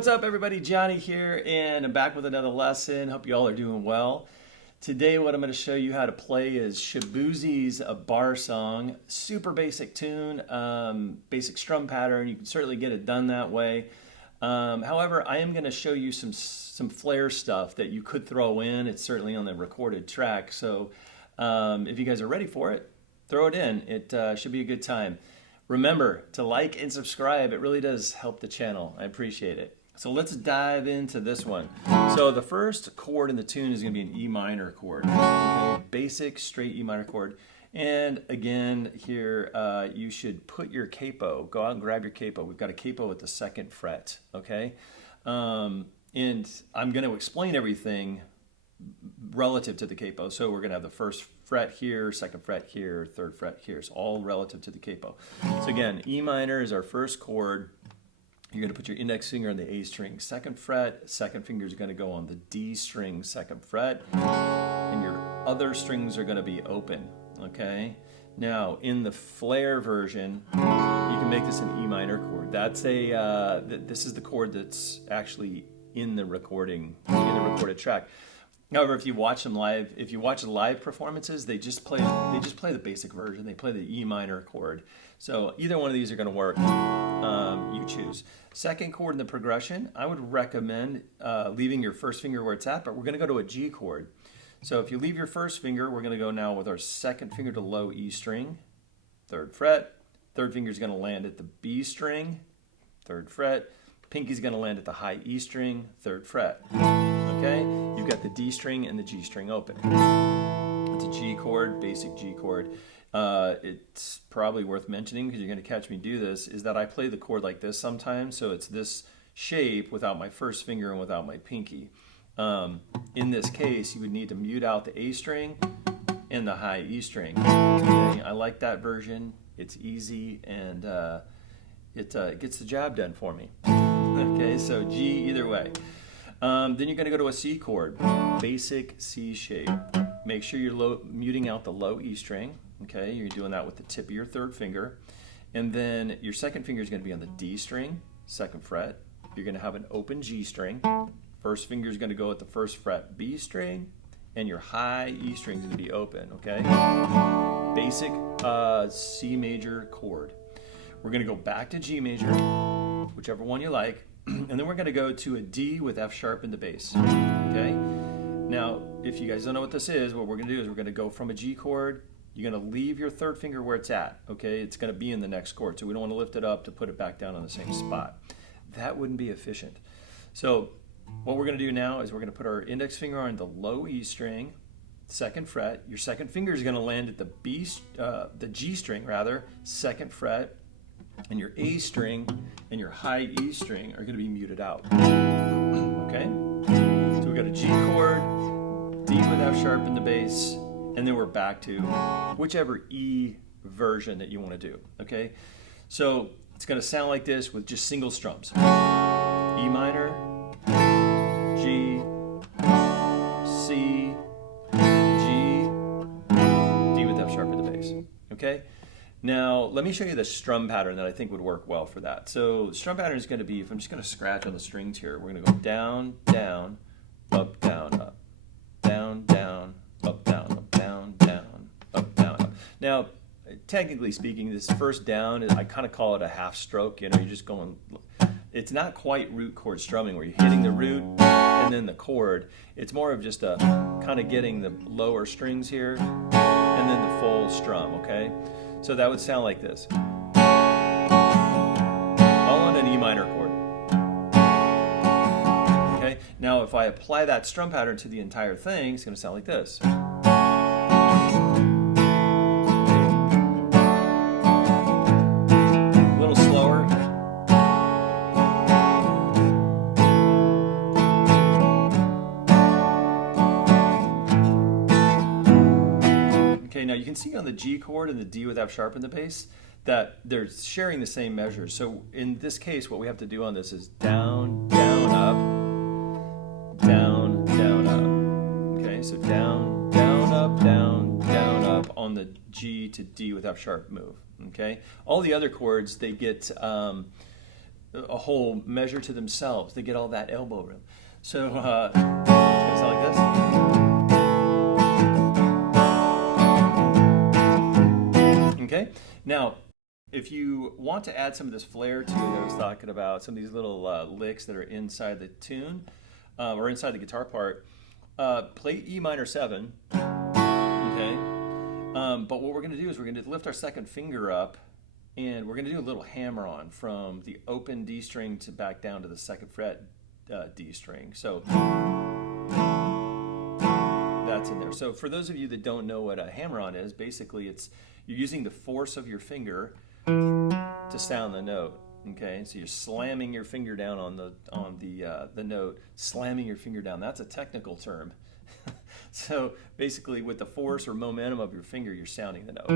What's up, everybody? Johnny here, and I'm back with another lesson. Hope you all are doing well. Today what I'm going to show you how to play is Shaboozey's A Bar Song. Super basic tune, basic strum pattern. You can certainly get it done that way. However, I am going to show you some flair stuff that you could throw in. It's certainly on the recorded track, so if you guys are ready for it, throw it in. It should be a good time. Remember to like and subscribe. It really does help the channel. I appreciate it. So let's dive into this one. So the first chord in the tune is going to be an E minor chord. Okay? Basic straight E minor chord. And again here, you should put your capo. Go out and grab your capo. We've got a capo at the 2nd fret. Okay? And I'm going to explain everything relative to the capo. So we're going to have the 1st fret here, 2nd fret here, 3rd fret here. It's all relative to the capo. So again, E minor is our first chord. You're going to put your index finger on the A string, 2nd fret. 2nd finger is going to go on the D string, 2nd fret. And your other strings are going to be open. Okay? Now, in the flair version, you can make this an E minor chord. That's this is the chord that's actually in the recorded track. However, if you watch them live, if you watch the live performances, they just play the basic version. They play the E minor chord. So either one of these are going to work. You choose. 2nd chord in the progression, I would recommend leaving your 1st finger where it's at, but we're going to go to a G chord. So if you leave your 1st finger, we're going to go now with our 2nd finger to low E string, 3rd fret. 3rd finger is going to land at the B string, 3rd fret. Pinky's going to land at the high E string, 3rd fret. Okay? You've got the D string and the G string open. It's a G chord, basic G chord. It's probably worth mentioning, because you're going to catch me do this, is that I play the chord like this sometimes, so it's this shape without my 1st finger and without my pinky. In this case, you would need to mute out the A string and the high E string. Okay? I like that version. It's easy, and it gets the job done for me. Okay, so G either way. Then you're going to go to a C chord, basic C shape. Make sure you're muting out the low E string. Okay, you're doing that with the tip of your 3rd finger. And then your 2nd finger is going to be on the D string, 2nd fret. You're going to have an open G string. 1st finger is going to go at the 1st fret B string, and your high E string is going to be open. Okay, basic C major chord. We're going to go back to G major, whichever one you like. And then we're going to go to a D with F sharp in the bass. Okay? Now, if you guys don't know what this is, what we're going to do is we're going to go from a G chord. You're going to leave your 3rd finger where it's at. Okay? It's going to be in the next chord, so we don't want to lift it up to put it back down on the same spot. That wouldn't be efficient. So what we're going to do now is we're going to put our index finger on the low E string, 2nd fret. Your 2nd finger is going to land at the G string, 2nd fret. And your A string and your high E string are going to be muted out. Okay? So we've got a G chord, D with F sharp in the bass, and then we're back to whichever E version that you want to do. Okay? So it's going to sound like this with just single strums. E minor, G, C, G, D with F sharp in the bass. Okay? Now, let me show you the strum pattern that I think would work well for that. So the strum pattern is going to be, if I'm just going to scratch on the strings here, we're going to go down, down, up, down, up, down, down, up, down, up, down, down, up, down, up. Now, technically speaking, this first down, I kind of call it a half stroke. You know, you're just going, it's not quite root chord strumming where you're hitting the root and then the chord. It's more of just a kind of getting the lower strings here and then the full strum, okay? So that would sound like this. All on an E minor chord. Okay? Now if I apply that strum pattern to the entire thing, it's going to sound like this. A little slower. Okay, now you can see on the G chord and the D with F sharp in the bass that they're sharing the same measures. So in this case, what we have to do on this is down, down, up, down, down, up. Okay, so down, down, up, down, down, up on the G to D with F sharp move. Okay, all the other chords, they get a whole measure to themselves. They get all that elbow room. So it's gonna sound like this. Okay. Now, if you want to add some of this flair to it, I was talking about some of these little licks that are inside the tune or inside the guitar part. Play E minor 7. Okay. But what we're going to do is we're going to lift our second finger up, and we're going to do a little hammer on from the open D string to back down to the second fret D string. So that's in there. So for those of you that don't know what a hammer on is, basically you're using the force of your finger to sound the note. Okay, so you're slamming your finger down on the note, slamming your finger down. That's a technical term. So basically, with the force or momentum of your finger, you're sounding the note.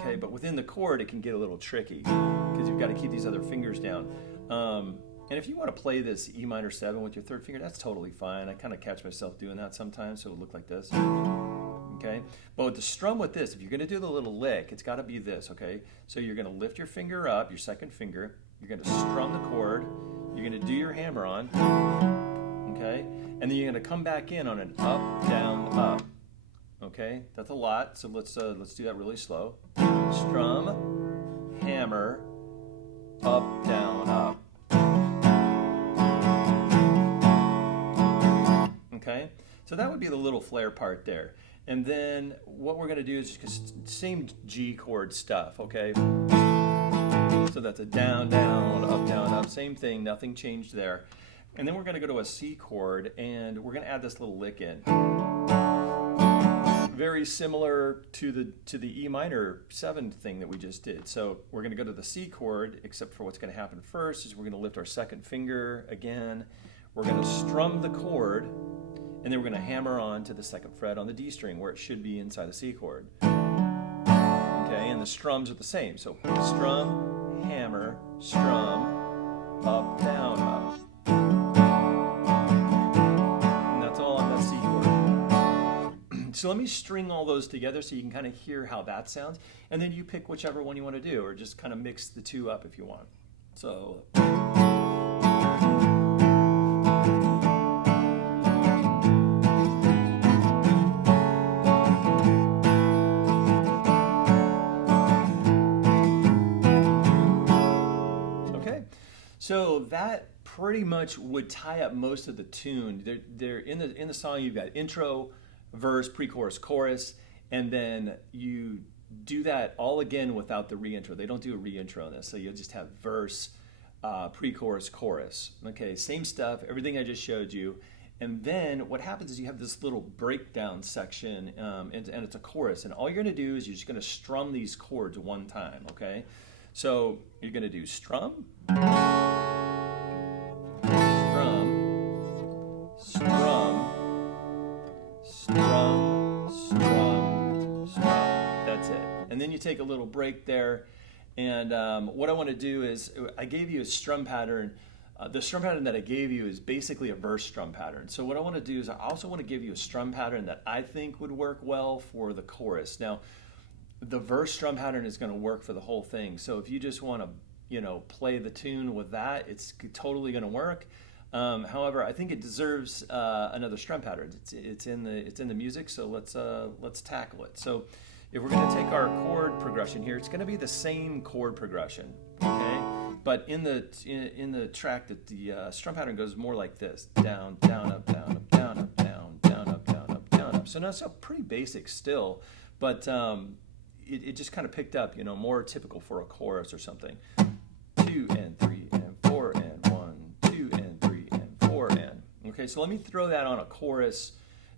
Okay, but within the chord, it can get a little tricky because you've got to keep these other fingers down. And if you want to play this E minor 7 with your third finger, that's totally fine. I kind of catch myself doing that sometimes, so it'll look like this. Okay, but with the strum with this, if you're going to do the little lick, it's got to be this. Okay, so you're going to lift your finger up, your second finger. You're going to strum the chord. You're going to do your hammer on. Okay, and then you're going to come back in on an up, down, up. Okay, that's a lot. So let's do that really slow. Strum, hammer, up, down, up. Okay, so that would be the little flair part there. And then what we're going to do is just same G chord stuff. Okay. So that's a down, down, up, same thing, nothing changed there. And then we're going to go to a C chord, and we're going to add this little lick in. Very similar to the E minor 7 thing that we just did. So we're going to go to the C chord, except for what's going to happen first is we're going to lift our second finger again. We're going to strum the chord, and then we're going to hammer on to the second fret on the D string where it should be inside the C chord. Okay, and the strums are the same. So strum, hammer, strum, up, down, up. And that's all on that C chord. So let me string all those together so you can kind of hear how that sounds. And then you pick whichever one you want to do, or just kind of mix the two up if you want. So. So that pretty much would tie up most of the tune. They're in the song. You've got intro, verse, pre-chorus, chorus, and then you do that all again without the re-intro. They don't do a re-intro on this, so you'll just have verse, pre-chorus, chorus. Okay, same stuff, everything I just showed you. And then what happens is you have this little breakdown section, and it's a chorus. And all you're going to do is you're just going to strum these chords one time. Okay, so you're going to do strum. Strum, strum, strum, strum. That's it. And then you take a little break there. And what I want to do is, I gave you a strum pattern. The strum pattern that I gave you is basically a verse strum pattern. So what I want to do is I also want to give you a strum pattern that I think would work well for the chorus. Now, the verse strum pattern is going to work for the whole thing. So if you just want to, play the tune with that, it's totally going to work. However, I think it deserves another strum pattern. It's in the music, so let's tackle it. So if we're going to take our chord progression here, it's going to be the same chord progression, okay? But in the track that the strum pattern goes more like this: down, down, up, down, up, down, up, down, down, up, down, up, down, up. So now it's pretty basic still, but it just kind of picked up, more typical for a chorus or something. 2 and 3 and 4 and 1, 2 and 3 and 4 and. Okay, so let me throw that on a chorus.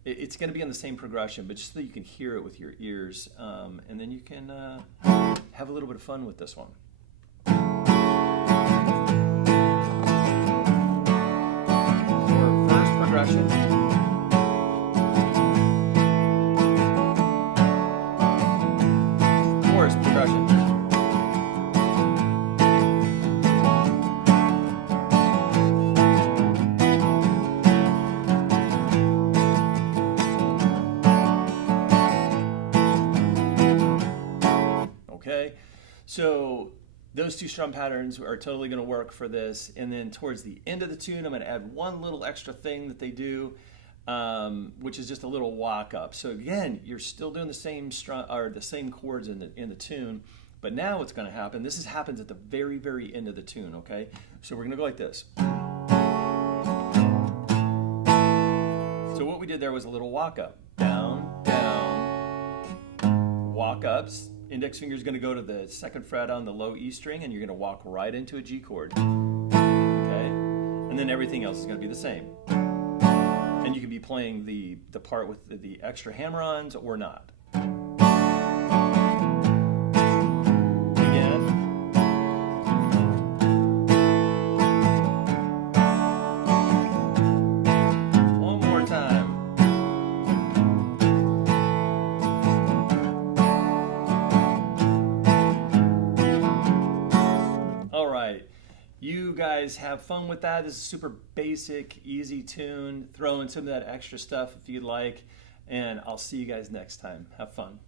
It's going to be on the same progression, but just so you can hear it with your ears, and then you can have a little bit of fun with this one. For first progression. Chorus progression. Okay, so those two strum patterns are totally going to work for this. And then towards the end of the tune, I'm going to add one little extra thing that they do, which is just a little walk up. So again, you're still doing the same strum or the same chords in the tune, but now what's going to happen? This happens at the very, very end of the tune. Okay, so we're going to go like this. So what we did there was a little walk up, down, down, walk ups. Index finger is going to go to the second fret on the low E string, and you're going to walk right into a G chord. Okay, and then everything else is going to be the same. And you can be playing the part with the extra hammer-ons or not. Again. One more time. All right. You guys have fun with that. This is a super basic, easy tune. Throw in some of that extra stuff if you'd like. And I'll see you guys next time. Have fun.